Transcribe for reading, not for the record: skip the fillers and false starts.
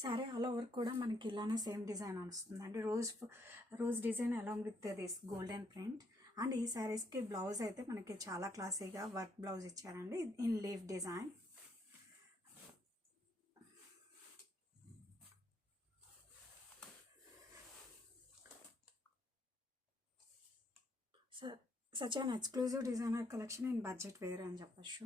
Sorry all over కూడా మనకి ఇలానే సేమ్ డిజైన్ వస్తుంది అండి. Rose design along with this golden print. And ఈ శారీస్కి బ్లౌజ్ అయితే మనకి చాలా క్లాసీగా వర్క్ బ్లౌజ్ ఇచ్చారండి in leaf design. Such an exclusive designer collection in budget wear అని చెప్పచ్చు.